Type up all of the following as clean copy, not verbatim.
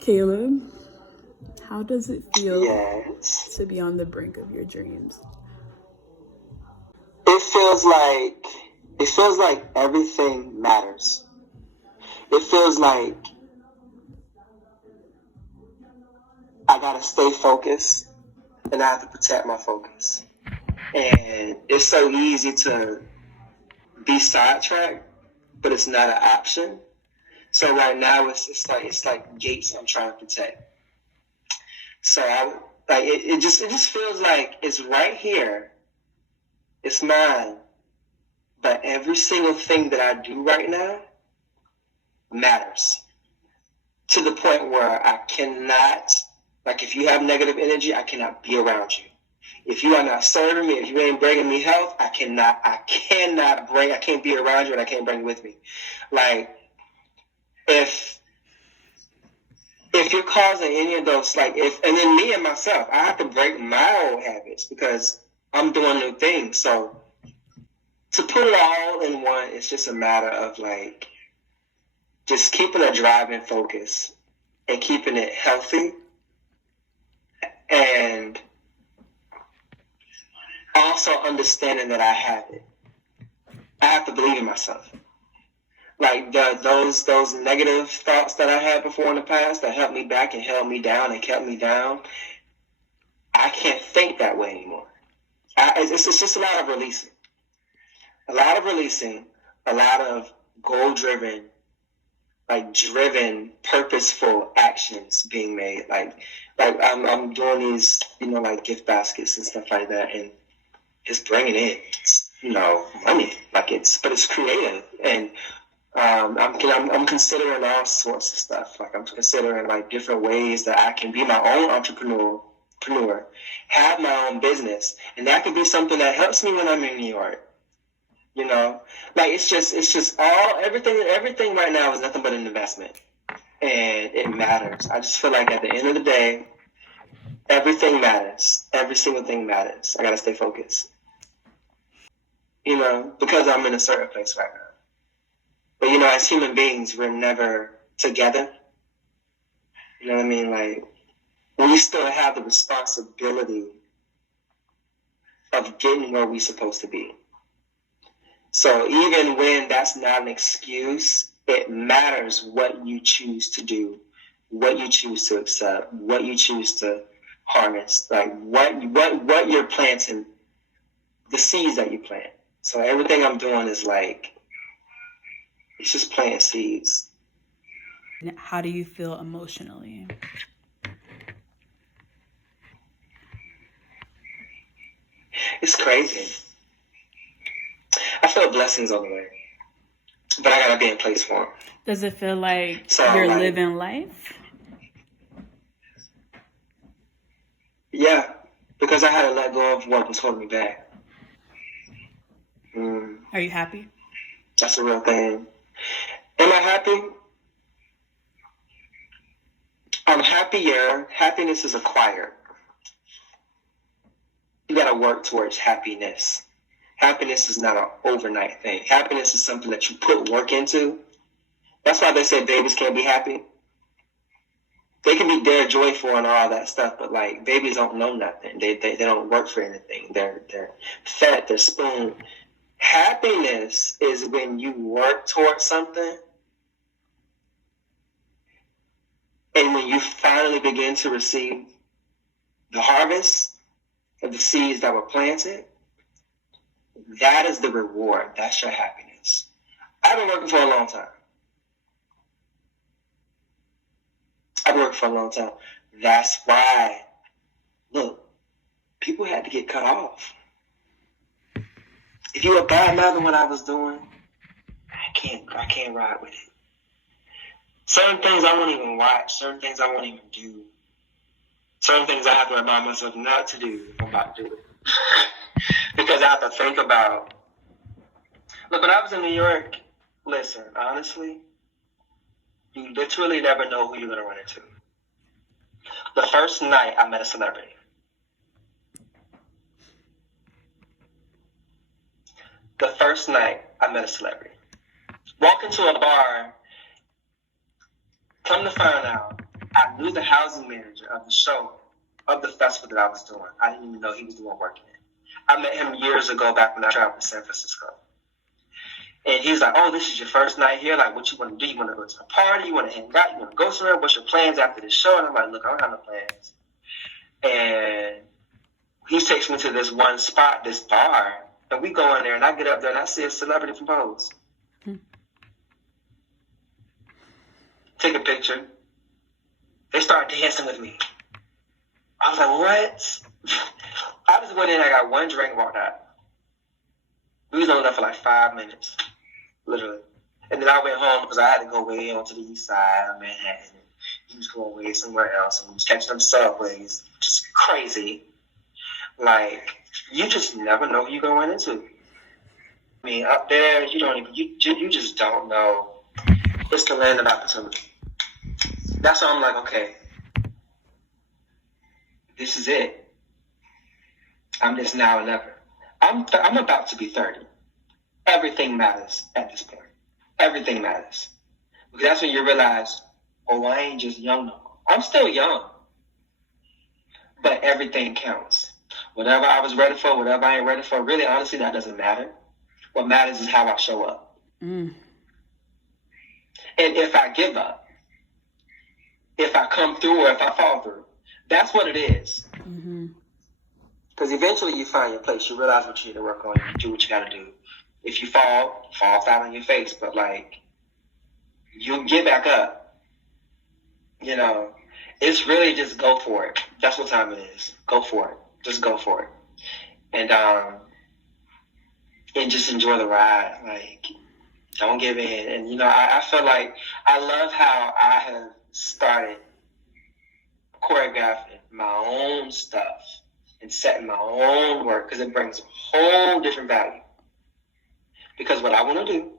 Caleb, how does it feel Yes. to be on the brink of your dreams? It feels like everything matters. It feels like I gotta stay focused and I have to protect my focus. And it's so easy to be sidetracked, but it's not an option. So right now it's like gates I'm trying to protect. So it just feels like it's right here. It's mine. But every single thing that I do right now matters. To the point where I cannot, like if you have negative energy, I cannot be around you. If you are not serving me, if you ain't bringing me health, I can't be around you and I can't bring you with me. Like if you're causing any of those, and then me and myself, I have to break my old habits because I'm doing new things. So to put it all in one, it's just a matter of like just keeping a drive and focus and keeping it healthy and also understanding that I have it. I have to believe in myself. Like those negative thoughts that I had before in the past that held me back and held me down and kept me down, I can't think that way anymore. It's just a lot of releasing. A lot of goal-driven, driven, purposeful actions being made. Like I'm doing these, gift baskets and stuff like that, and it's bringing in, money. But it's creative, and I'm considering all sorts of stuff. Like I'm considering different ways that I can be my own entrepreneur, have my own business, and that could be something that helps me when I'm in New York. It's just everything right now is nothing but an investment, and it matters. I just feel like at the end of the day, everything matters. Every single thing matters. I gotta stay focused, because I'm in a certain place right now. But as human beings, we're never together. You know what I mean? We still have the responsibility of getting where we're supposed to be. So even when that's not an excuse, it matters what you choose to do, what you choose to accept, what you choose to harness, what you're planting, the seeds that you plant. So everything I'm doing is it's just planting seeds. How do you feel emotionally? It's crazy. I feel blessings on the way, but I gotta be in place for them. Does it feel like you're living life? Yeah, because I had to let go of what was holding me back. Are you happy? That's a real thing. Am I happy? I'm happier. Happiness is acquired. You gotta work towards happiness. Happiness is not an overnight thing. Happiness is something that you put work into. That's why they say babies can't be happy. They can be there joyful and all that stuff, but babies don't know nothing. They don't work for anything. They're fed, they're spooned. Happiness is when you work towards something, and when you finally begin to receive the harvest of the seeds that were planted. That is the reward. That's your happiness. I've been working for a long time. That's why, look, people had to get cut off. If you were bad mouthing what I was doing, I can't ride with it. Certain things I won't even watch. Certain things I won't even do. Certain things I have to remind myself not to do if I'm about to do it. Because I have to think about, look, when I was in New York, listen, honestly, you literally never know who you're going to run into. The first night I met a celebrity. Walk into a bar, come to find out, I knew the housing manager of the show, of the festival that I was doing. I didn't even know he was the one working it. I met him years ago back when I traveled to San Francisco. And he's like, oh, this is your first night here. Like, what you want to do? You want to go to a party? You want to hang out? You want to go somewhere? What's your plans after this show? And I'm like, look, I don't have no plans. And he takes me to this one spot, this bar. And we go in there, and I get up there, and I see a celebrity propose. Take a picture. They start dancing with me. I was like, what? I just went in, I got one drink, walked out. We was on there for like 5 minutes, literally. And then I went home because I had to go way onto the east side of Manhattan. He was going way somewhere else, and we was catching them subways, just crazy. Like, you just never know who you're going into. I mean, up there, you don't even, you just don't know. It's the land of opportunity. That's why I'm like, okay, this is it. I'm this now or never. I'm about to be 30. Everything matters at this point. Everything matters. Because that's when you realize, oh, I ain't just young no more. I'm still young. But everything counts. Whatever I was ready for, whatever I ain't ready for, really, honestly, that doesn't matter. What matters is how I show up. And if I give up, if I come through or if I fall through, that's what it is. Because eventually you find your place. You realize what you need to work on. You do what you got to do. If you fall flat on your face. But, like, you'll get back up. You know, it's really just go for it. That's what time it is. Go for it. Just go for it. And just enjoy the ride. Like, don't give in. And, you know, I feel like I love how I have started choreographing my own stuff and setting my own work because it brings a whole different value. Because what I want to do,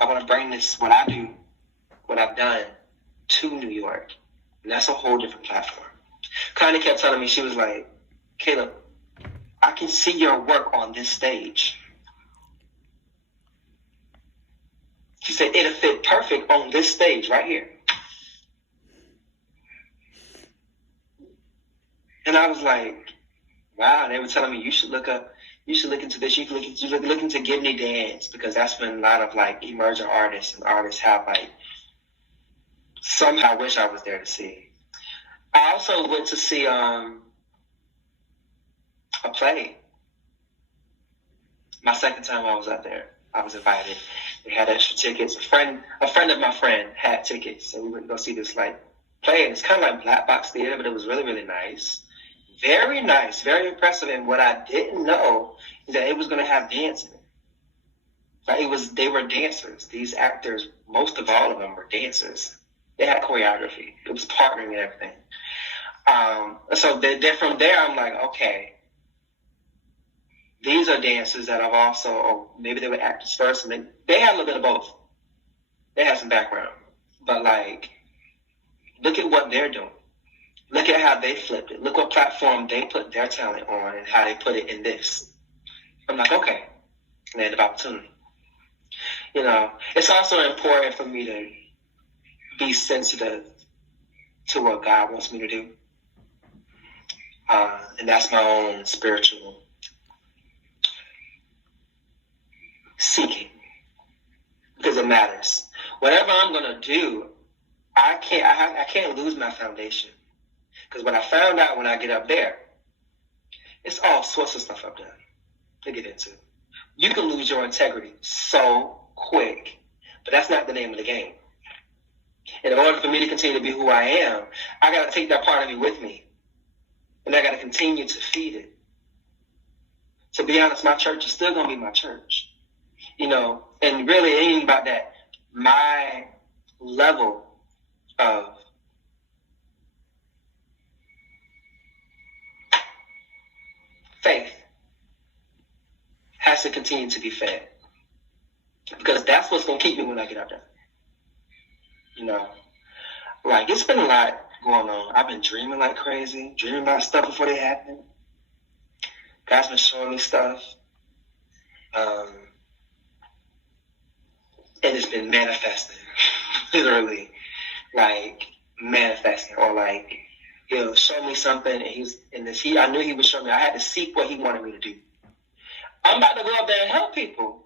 I want to bring this, what I do, what I've done to New York. And that's a whole different platform. Connie kept telling me, she was like, Caleb, I can see your work on this stage. She said, it'll fit perfect on this stage right here. And I was like, wow. They were telling me, you should look into this. You should look into Give Me Dance, because that's when a lot of, like, emerging artists and artists have, like, somehow I wish I was there to see. I also went to see a play. My second time I was out there, I was invited. They had extra tickets. A friend of my friend had tickets, and we went to go see this, like, play. And it's kind of like Black Box Theater, but it was really, really nice. Very nice, very impressive. And what I didn't know is that it was going to have dancing. Like, they were dancers. These actors, most of all of them were dancers. They had choreography. It was partnering and everything. So from there, I'm like, okay, these are dancers that I've also, or maybe they were actors first, and they had a little bit of both. They had some background. But, like, look at what they're doing. Look at how they flipped it. Look what platform they put their talent on and how they put it in this. I'm like, okay, land of opportunity. You know, it's also important for me to be sensitive to what God wants me to do. And that's my own spiritual seeking, because it matters. Whatever I'm going to do, I can't lose my foundation. Because what I found out when I get up there, it's all sorts of stuff up there to get into. You can lose your integrity so quick, but that's not the name of the game. In order for me to continue to be who I am, I got to take that part of me with me. And I got to continue to feed it. To be honest, my church is still going to be my church. You know, and really it ain't about that. My level of faith has to continue to be fed. Because that's what's going to keep me when I get out there. You know, like, it's been a lot going on. I've been dreaming like crazy, dreaming about stuff before they happen. God's been showing me stuff. And it's been manifesting, literally. Like, manifesting, or like he'll show me something, and I knew he would show me. I had to seek what he wanted me to do. I'm about to go up there and help people.